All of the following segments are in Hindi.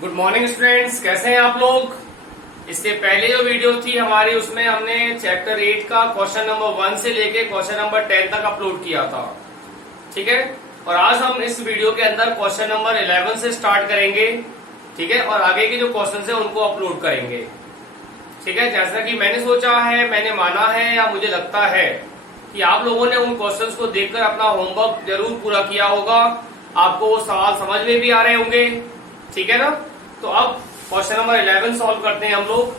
गुड मॉर्निंग स्टूडेंट्स, कैसे हैं आप लोग। इससे पहले जो वीडियो थी हमारी उसमें हमने चैप्टर 8 का क्वेश्चन नंबर 1 से लेके क्वेश्चन नंबर 10 तक अपलोड किया था। ठीक है, और आज हम इस वीडियो के अंदर क्वेश्चन नंबर 11 से स्टार्ट करेंगे। ठीक है, और आगे के जो क्वेश्चन है उनको अपलोड करेंगे। ठीक है, जैसा कि मैंने सोचा है, मैंने माना है या मुझे लगता है कि आप लोगों ने उन क्वेश्चंस को देखकर अपना होमवर्क जरूर पूरा किया होगा, आपको वो सवाल समझ में भी आ रहे होंगे। ठीक है ना, तो अब क्वेश्चन नंबर 11 सॉल्व करते हैं हम लोग।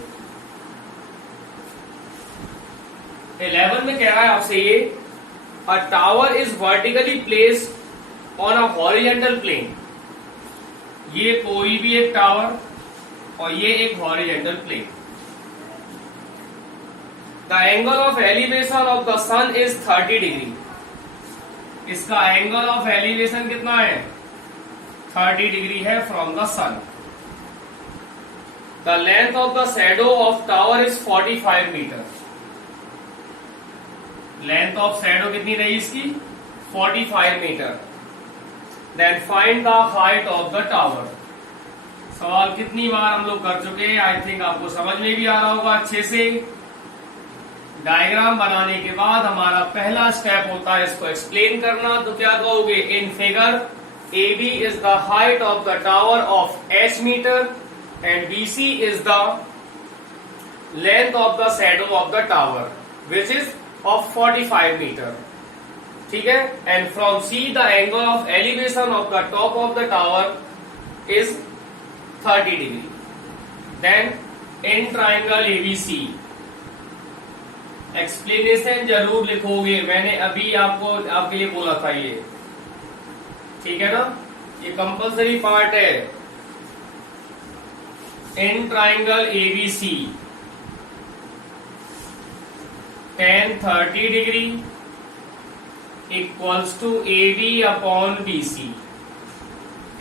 11 में कह रहा है आपसे ये, a tower is vertically placed on a horizontal plane. ये कोई भी एक टावर और ये एक horizontal plane. The angle of elevation of the sun is 30 degree. इसका एंगल ऑफ एलिवेशन कितना है? 30 डिग्री है from the sun. The length of the shadow of tower is 45 metre. Length of shadow कितनी रही इसकी? 45 metre. Then find the height of the tower. सवाल कितनी बार हम लोग कर चुके हैं, आई थिंक आपको समझ में भी आ रहा होगा अच्छे से। डायग्राम बनाने के बाद हमारा पहला स्टेप होता है इसको एक्सप्लेन करना। तो क्या कहोगे? इन figure AB is the height of the tower of h meter and BC is the length of the shadow of the tower which is of 45 meter. ठीक है, and from C the angle of elevation of the top of the tower is 30 degree. Then in triangle ABC explanation जरूर लिखोगे, मैंने अभी आपके लिए बोला था ये। ठीक है ना, ये कंपल्सरी पार्ट है। In triangle ABC tan 30 degree equals to AB upon BC।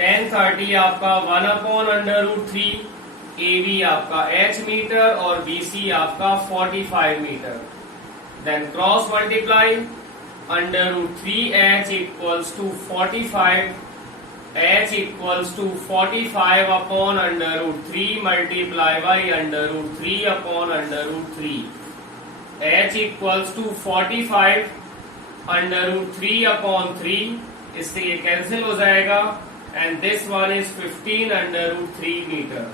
tan 30 आपका 1/√3, AB आपका h मीटर और BC आपका 45 metre. Then cross multiply, √3h equals to 45, h equals to 45 upon √3 multiply by √3 upon √3। h equals to 45 √3 upon 3, इससे ये कैंसिल हो जाएगा and this one is 15 √3 metre.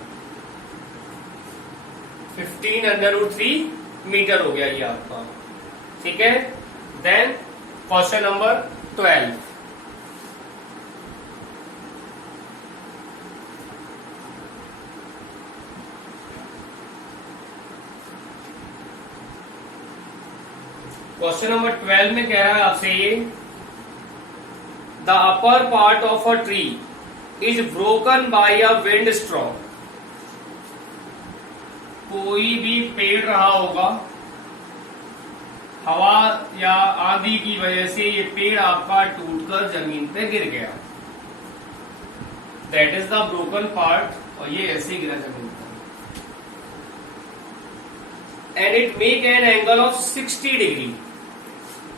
15 √3 metre हो गया ये आपका। ठीक है, then question number 12। Question number 12 में कह रहा है आपसे ये, the upper part of a tree is broken by a wind stroke. कोई भी पेड़ रहा होगा, हवा या आंधी की वजह से ये पेड़ आपका टूटकर जमीन पे गिर गया। That is the broken part, और ये ऐसे गिरा जमीन पर। And it make an angle of 60 degree,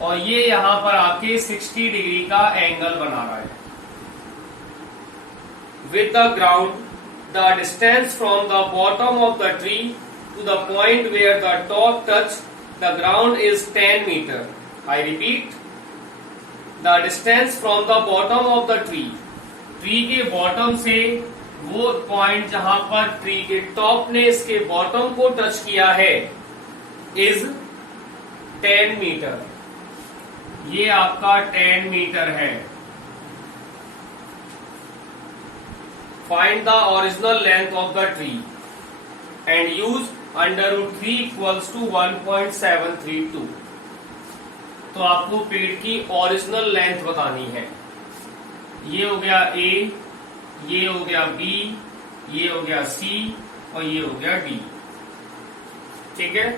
और ये यहां पर आके 60 डिग्री का एंगल बना रहा है with the ground. The distance from the bottom of the tree to the point where the top touch the ground is 10 meter. I repeat, the distance from the bottom of the tree, tree के बॉटम से वो पॉइंट जहां पर ट्री के टॉप ने इसके बॉटम को टच किया है इज 10 मीटर। ये आपका 10 मीटर है। Find the original length of the tree and use √3 equals to 1.732। तो आपको पेड़ की ओरिजिनल लेंथ बतानी है। ये हो गया A, ये हो गया B, ये हो गया C और ये हो गया D। ठीक है,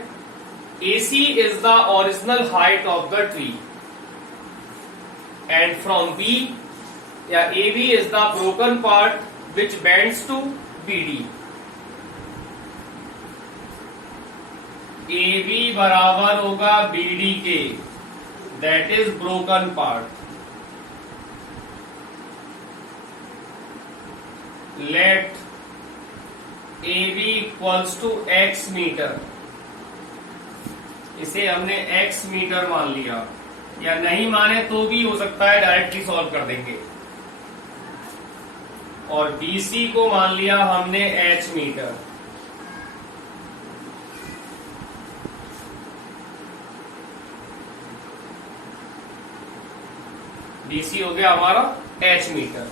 AC is the original height of the tree and from B या AB is the broken part which bends to BD। AB बराबर होगा BD के, that is broken part. let AB equals to x metre, इसे हमने x मीटर मान लिया, या नहीं माने तो भी हो सकता है, डायरेक्टली सॉल्व कर देंगे। और BC को मान लिया हमने h मीटर। BC हो गया हमारा h मीटर।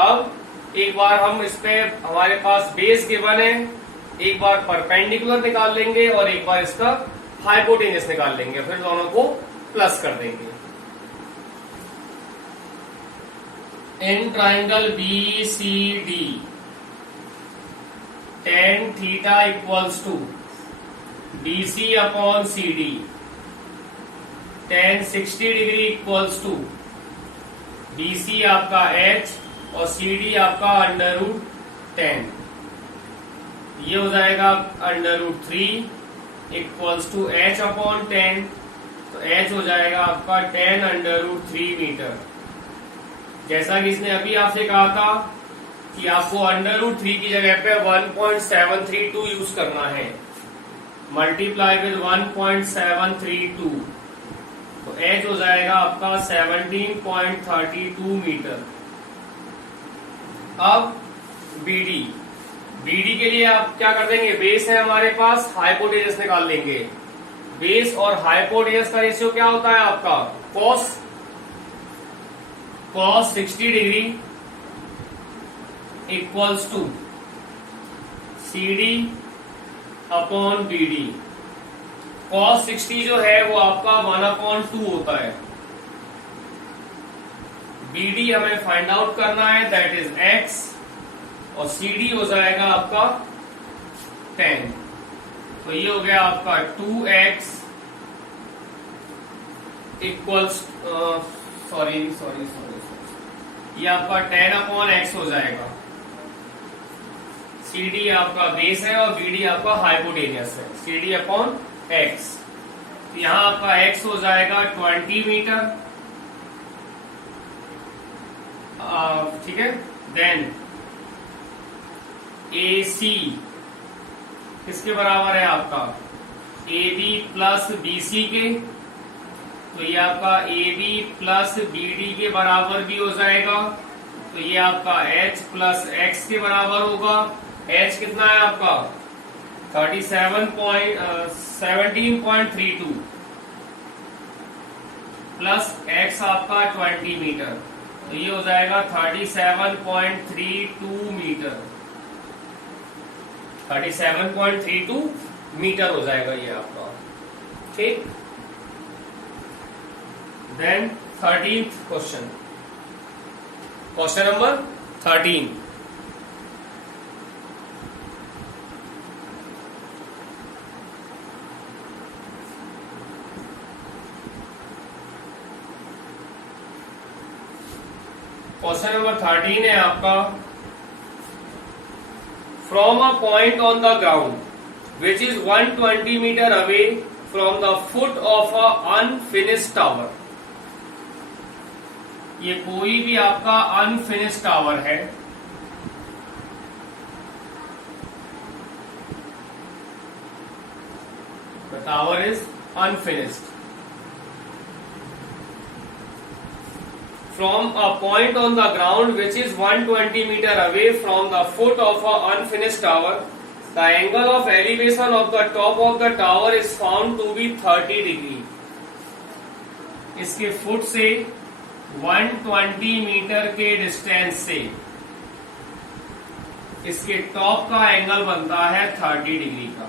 अब एक बार हम इस पे, हमारे पास बेस गिवन है, एक बार परपेंडिकुलर निकाल लेंगे और एक बार इसका हाइपोटेन्यूस निकाल लेंगे, फिर दोनों को प्लस कर देंगे। In triangle BCD tan theta equals to BC upon CD tan 60 degree equals to BC आपका h और CD आपका √10, ये हो जाएगा √3 इक्वल्स टू h अपॉन 10, तो h हो जाएगा आपका 10 √3 मीटर। जैसा कि इसने अभी आपसे कहा था कि आपको √3 की जगह पे 1.732 यूज करना है, मल्टीप्लाई विद 1.732, तो h हो जाएगा आपका 17.32 मीटर। अब BD के लिए आप क्या कर देंगे, बेस है हमारे पास, हाइपोटेनस निकाल लेंगे। बेस और हाइपोटेनस का रेशियो क्या होता है आपका, cos 60 degree equals to CD upon BD। cos 60 जो है वो आपका 1/2 होता है। BD हमें फाइंड आउट करना है, दैट इज x, और CD हो जाएगा आपका 10, तो ये हो गया आपका 2x इक्वल्स, सॉरी, ये आपका 10 अपॉन x हो जाएगा। CD आपका बेस है और BD आपका हाइपोटेनियस है, CD अपॉन x। यहां आपका x हो जाएगा 20 मीटर, ठीक है। देन AC किसके बराबर है आपका, AB प्लस BC के, तो ये आपका AB प्लस BD के बराबर भी हो जाएगा, तो ये आपका H प्लस X के बराबर होगा। H कितना है आपका 17.32 प्लस X आपका 20 मीटर, तो ये हो जाएगा 37.32 मीटर, 37.32 मीटर हो जाएगा ये आपका, ठीक। Then 13th question, question number 13। Question number 13 है आपका, from a point on the ground which is 120 metre away from the foot of a unfinished tower. ये कोई भी आपका अनफिनिश्ड टावर है, the tower is unfinished. From a point on the ground which is 120 meter away from the foot of a unfinished tower, the angle of elevation of the top of the tower is found to be 30 degree. इसके फुट से 120 मीटर के डिस्टेंस से इसके टॉप का एंगल बनता है 30 डिग्री का।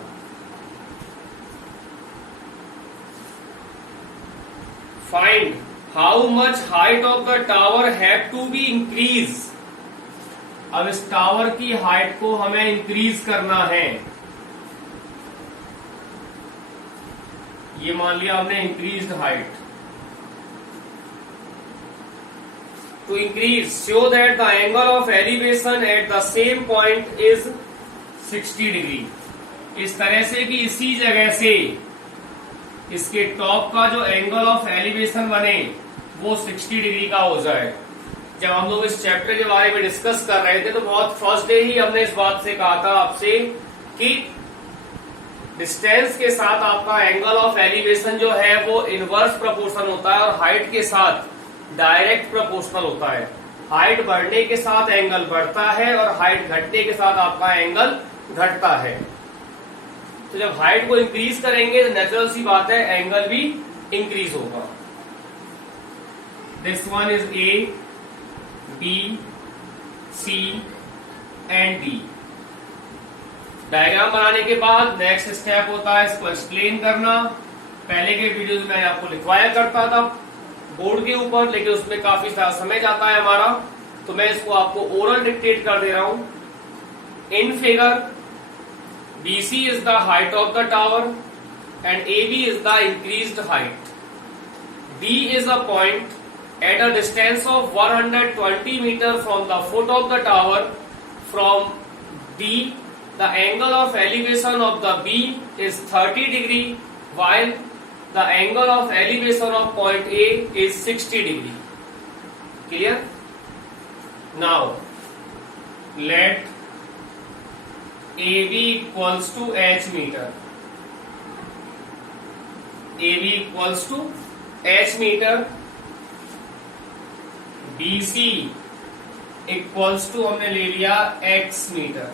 Find how much height of the tower have to be increase। अब इस टावर की हाइट को हमें इंक्रीज करना है। ये मान लिया हमने increased height. To increase show that the angle of elevation at the same point is 60 degree. इस तरह से कि इसी जगह से इसके टॉप का जो एंगल ऑफ एलिवेशन बने वो 60 डिग्री का हो जाए। जब हम लोग इस चैप्टर के बारे में डिस्कस कर रहे थे तो बहुत फर्स्ट डे ही हमने इस बात से कहा था आपसे कि डिस्टेंस के साथ आपका एंगल ऑफ एलिवेशन जो है वो इनवर्स प्रोपोर्शन होता है और हाइट के साथ डायरेक्ट प्रोपोर्शनल होता है। हाइट बढ़ने के साथ एंगल बढ़ता है और हाइट घटने के साथ आपका एंगल घटता है। तो जब हाइट को इंक्रीज करेंगे तो नेचुरल सी बात है एंगल भी इंक्रीज होगा। This one is A, B, C and D. Diagram बनाने के बाद नेक्स्ट स्टेप होता है इसको एक्सप्लेन करना। पहले के वीडियोस में आपको लिखवाया करता था बोर्ड के ऊपर, लेकिन उसमें काफी सारा समय जाता है हमारा, तो मैं इसको आपको ओरल डिक्टेट कर दे रहा हूं। In figure BC is the height of the tower and AB is the increased height. D is a point at a distance of 120 meter from the foot of the tower. From D, the angle of elevation of the B is 30 degree, while the angle of elevation of point A is 60 degree. Clear? Now, let AB equals to h meter. AB equals to h meter. BC equals to हमने ले लिया x मीटर।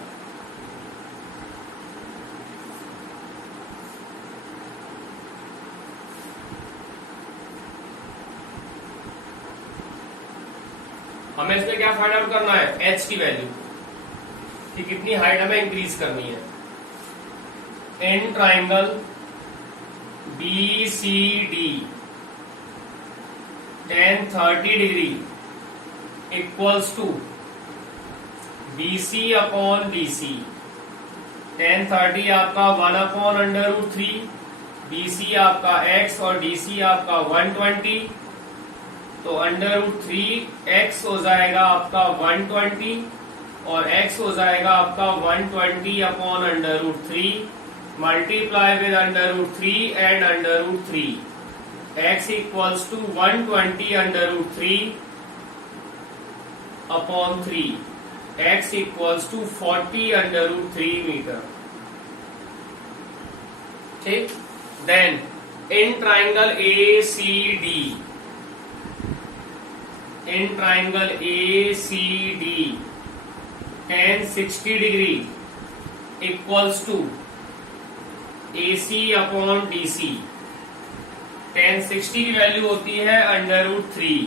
हमें इसमें क्या फाइंड आउट करना है? h की वैल्यू कि कितनी हाइट हमें इंक्रीज करनी है। In triangle BCD tan 30 degree equals to BC upon DC। tan 30 आपका 1/√3, BC आपका x और DC आपका 120, तो √3x हो जाएगा आपका 120 और x हो जाएगा आपका 120 upon √3 multiply with √3 and √3। x equals to 120 √3 upon 3, x equals to 40 √3 metre. ठीक, then in triangle ACD, in triangle ACD tan 60 degree equals to AC upon DC। tan 60 की वैल्यू होती है √3।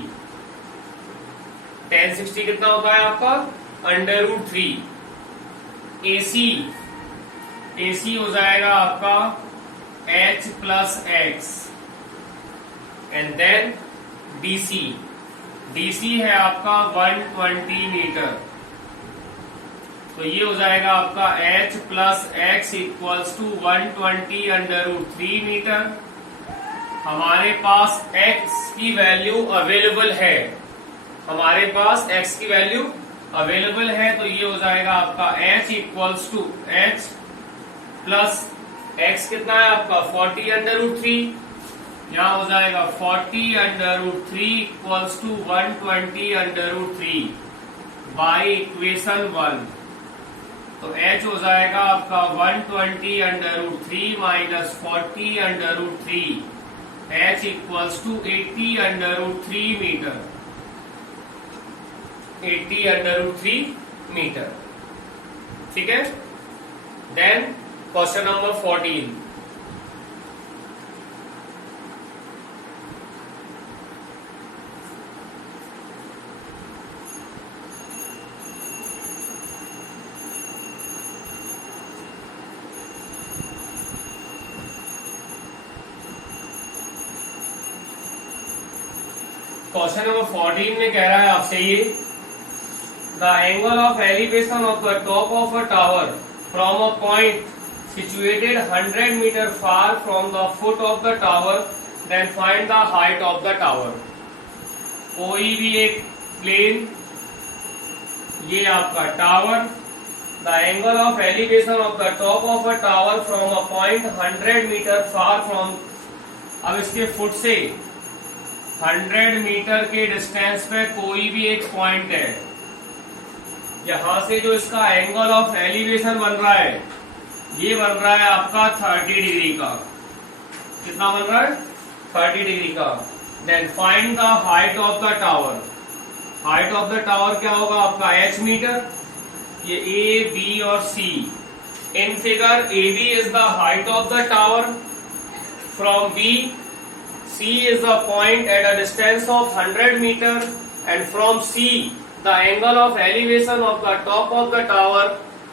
tan 60 कितना होता है आपका? √3। AC हो जाएगा आपका h plus x and then DC है आपका 120 मीटर, तो ये हो जाएगा आपका h plus x equals to 120 √3 metre. हमारे पास x की वैल्यू अवेलेबल है, हमारे पास x की वैल्यू अवेलेबल है, तो ये हो जाएगा आपका h equals to h plus x कितना है आपका 40 √3, यहाँ हो जाएगा 40 √3 इक्वल्स टू 120 √3 बाई इक्वेशन 1, तो h हो जाएगा आपका 120 √3 minus 40 √3, h equals to 80 √3 metre, 80 √3 metre. ठीक है, then question number 14। Question number 14 में कह रहा है आपसे ये, the angle of elevation of the top of a tower from a point situated 100 meter far from the foot of the tower, then find the height of the tower। कोई भी एक प्लेन, ये आपका tower, the angle of elevation of the top of a tower from a point 100 meter far from, अब इसके फुट से 100 मीटर के डिस्टेंस पे कोई भी एक पॉइंट है, यहां से जो इसका एंगल ऑफ एलिवेशन बन रहा है ये बन रहा है आपका 30 डिग्री का। कितना बन रहा है? 30 डिग्री का। Then find the height of the tower. Height of the tower क्या होगा आपका? h metre. ये A, B और C। In figure AB is the height of the tower from B, C is the point at a distance of 100 meter, and from C the angle of elevation of the top of the tower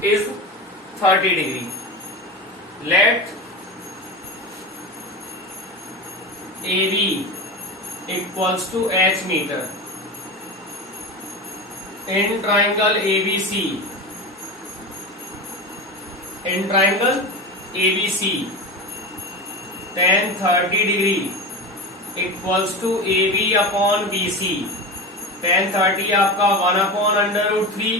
is 30 degree. Let AB equals to h meter in triangle ABC. In triangle ABC, tan 30 degree equals to AB upon BC। tan 30 आपका 1 अपॉन √3,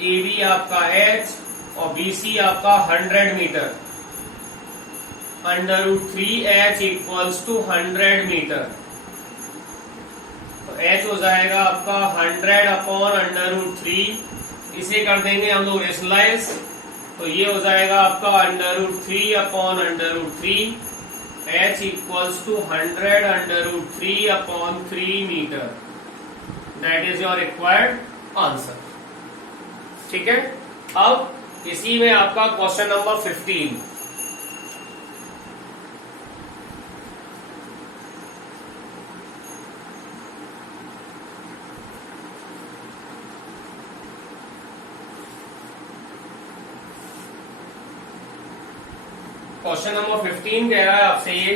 AB आपका h और BC आपका 100 metre. √3h equals to 100 metre, तो h हो जाएगा आपका 100 अपॉन √3। इसे कर देंगे हम लोग रेशनलाइज, तो ये हो जाएगा आपका √3 upon √3, h equals to 100 √3 upon 3 meter. That is your required answer. ठीक है। अब इसी में आपका क्वेश्चन नंबर 15। क्वेश्चन नंबर 15 कह रहा है आपसे ये,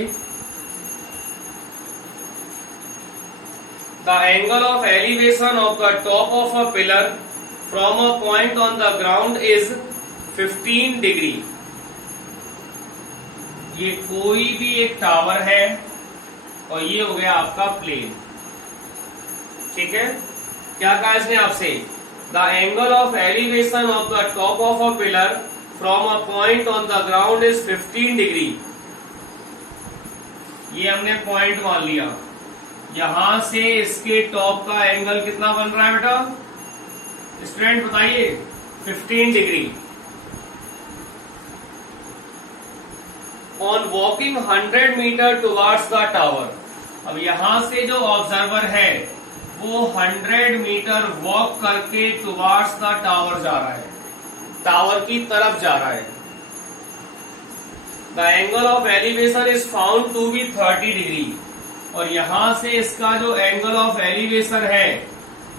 the angle of elevation of the top of a pillar from a point on the ground is 15 degree. ये कोई भी एक टावर है और ये हो गया आपका प्लेन। ठीक है। क्या कहा इसने आपसे? The angle of elevation of the top of a pillar from a point on the ground is 15 degree. ये हमने पॉइंट मान लिया। यहां से इसके टॉप का एंगल कितना बन रहा है बेटा? स्टूडेंट बताइए। 15 degree. On walking 100 metre towards the tower. अब यहां से जो ऑब्जर्वर है वो 100 मीटर वॉक करके टुवार्ड्स द टावर जा रहा है, टावर की तरफ जा रहा है। The angle of elevation is found to be 30 degree, और यहां से इसका जो एंगल ऑफ एलिवेशन है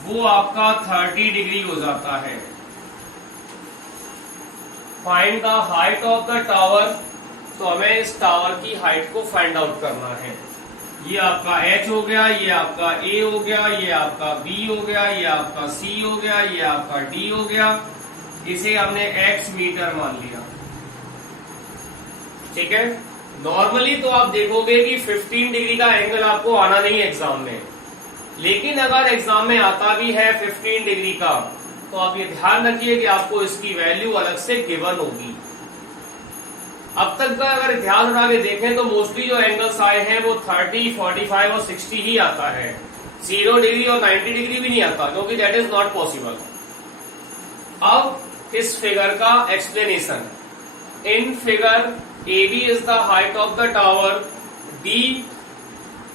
वो आपका 30 डिग्री हो जाता है। Find the height of the tower, तो हमें इस टावर की हाइट को फाइंड आउट करना है। ये आपका h हो गया, ये आपका A हो गया, ये आपका B हो गया, ये आपका C हो गया, ये आपका D हो गया। इसे हमने x मीटर मान लिया। ठीक है। नॉर्मली तो आप देखोगे कि 15 डिग्री का एंगल आपको आना नहीं है एग्जाम में, लेकिन अगर एग्जाम में आता भी है 15 डिग्री का तो आप ये ध्यान रखिए कि आपको इसकी वैल्यू अलग से गिवन होगी। अब तक का अगर ध्यान उठा के देखें तो मोस्टली जो एंगल्स आए हैं वो 30, 45 और 60 ही आता है। 0 डिग्री और 90 डिग्री भी नहीं आता, क्योंकि दैट इज नॉट पॉसिबल। अब इस फिगर का explanation. In figure AB is the height of the tower, D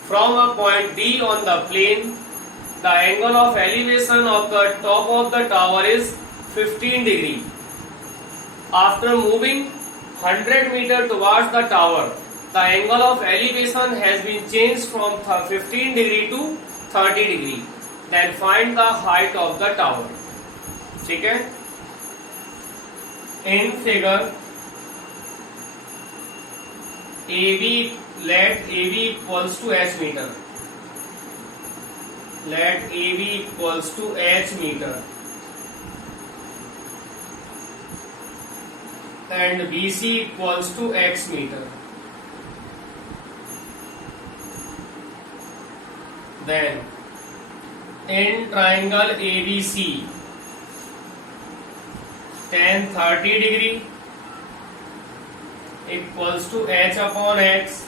from a point D on the plane. The angle of elevation of the top of the tower is 15 degree. After moving 100 meter towards the tower, the angle of elevation has been changed from 15 degree to 30 degree. Then find the height of the tower. ठीक है। In figure AB, let AB equals to h meter. Let AB equals to h meter. And BC equals to x meter. Then in triangle ABC, tan 30 degree equals to h upon x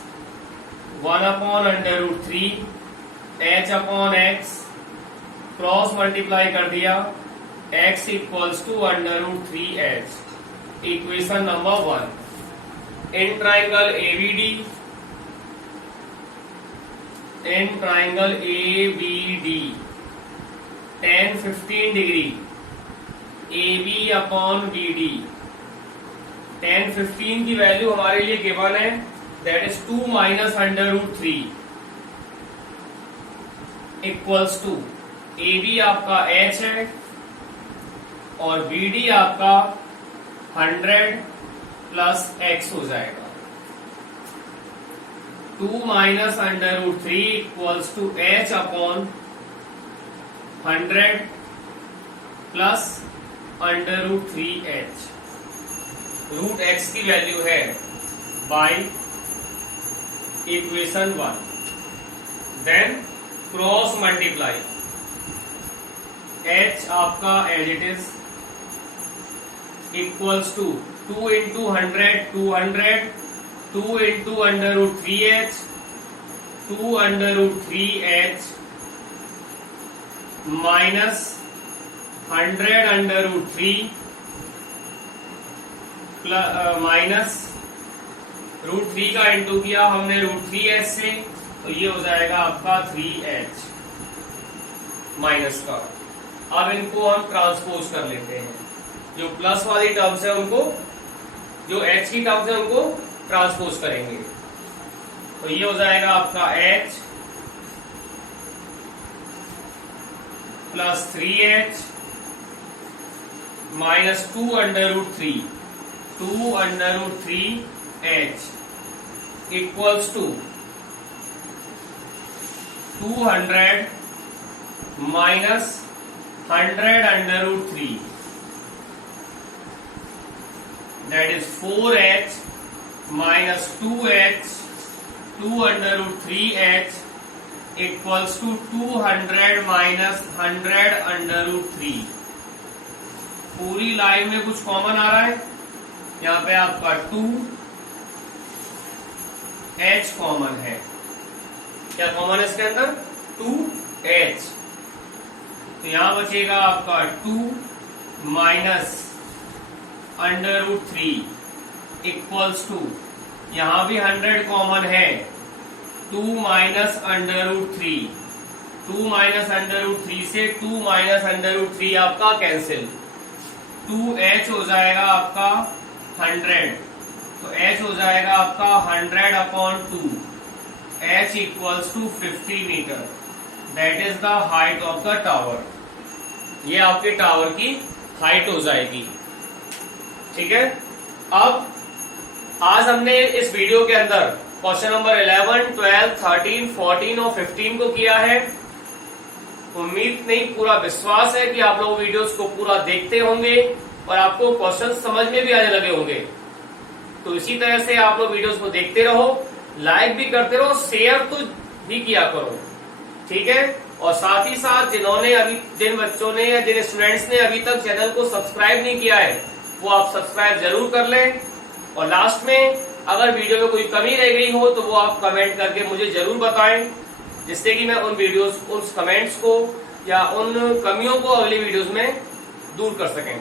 1 upon √3, h upon x cross multiply कर दिया, x equals to √3h, equation number 1। In triangle ABD, in triangle ABD tan 15 degree AB upon BD, tan 15 की वैल्यू हमारे लिए गिवन है, that is 2 minus √3 equals to AB आपका h है और BD आपका 100 प्लस x हो जाएगा। 2 minus √3 equals to h upon 100 plus √3h। Root x की वैल्यू है by equation 1। Then cross multiply, h आपका as it is equals to 2 into 100 200, 2 into √3h 2 √3h minus 100 √3 minus √3 का इंटू किया हमने √3h से, तो ये हो जाएगा आपका 3h माइनस का। अब इनको हम ट्रांसपोज कर लेते हैं, जो प्लस वाली टर्म्स है उनको, जो h की टर्म्स है उनको ट्रांसपोज करेंगे, तो ये हो जाएगा आपका h plus 3h minus 2 √3 2√3h equals to 200 minus 100 √3, that is 4h minus 2h 2√3h equals to 200 minus 100 √3। पूरी लाइन में कुछ कॉमन आ रहा है, यहाँ पे आपका 2h कॉमन है। क्या कॉमन है इसके अंदर? 2h। तो यहां बचेगा आपका 2 माइनस √3 इक्वल्स टू, यहां भी 100 कॉमन है, 2 माइनस √3, 2 माइनस √3 से 2 माइनस √3 आपका कैंसिल, 2h हो जाएगा आपका 100, तो h हो जाएगा आपका 100 upon 2, h equals to 50 metre, that is the height of the tower. ये आपके टावर की हाइट हो जाएगी। ठीक है, अब आज हमने इस वीडियो के अंदर क्वेश्चन नंबर 11, 12, 13, 14 और 15 को किया है। उम्मीद नहीं, पूरा विश्वास है कि आप लोग वीडियोस को पूरा देखते होंगे और आपको क्वेश्चन समझ में भी आने लगे होंगे। तो इसी तरह से आप लोग वीडियोस को देखते रहो, लाइक भी करते रहो, शेयर तो भी किया करो। ठीक है, और साथ ही साथ जिन बच्चों ने या जिन स्टूडेंट्स ने अभी तक चैनल को सब्सक्राइब नहीं किया है, वो आप सब्सक्राइब जरूर कर लें। और लास्ट में अगर वीडियो में कोई कमी रह गई हो तो वो आप कमेंट करके मुझे जरूर बताएं, जिससे कि मैं उन कमेंट्स को या उन कमियों को अगली वीडियोस में दूर कर सकें।